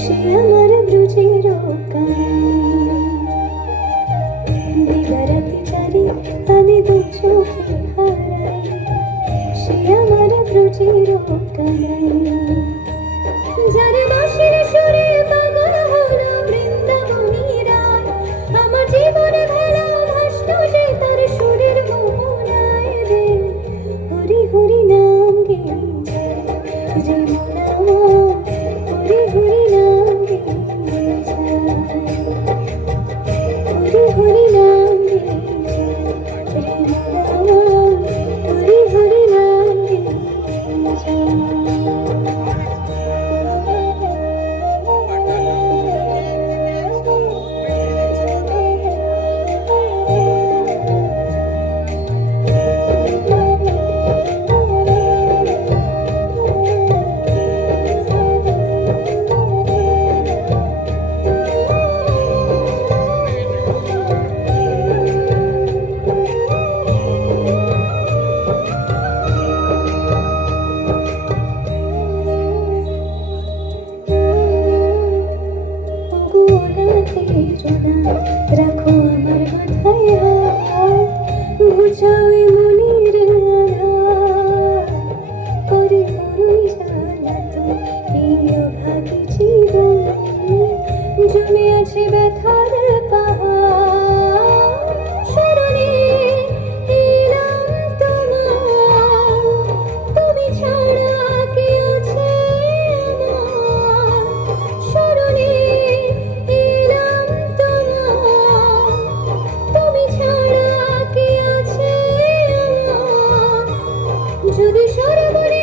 সে আমার ব্রুজের দিবারাতি চারি আমি দু চোখে হারাই সে আমার ব্রুজের কানাই change. যদি সরবরে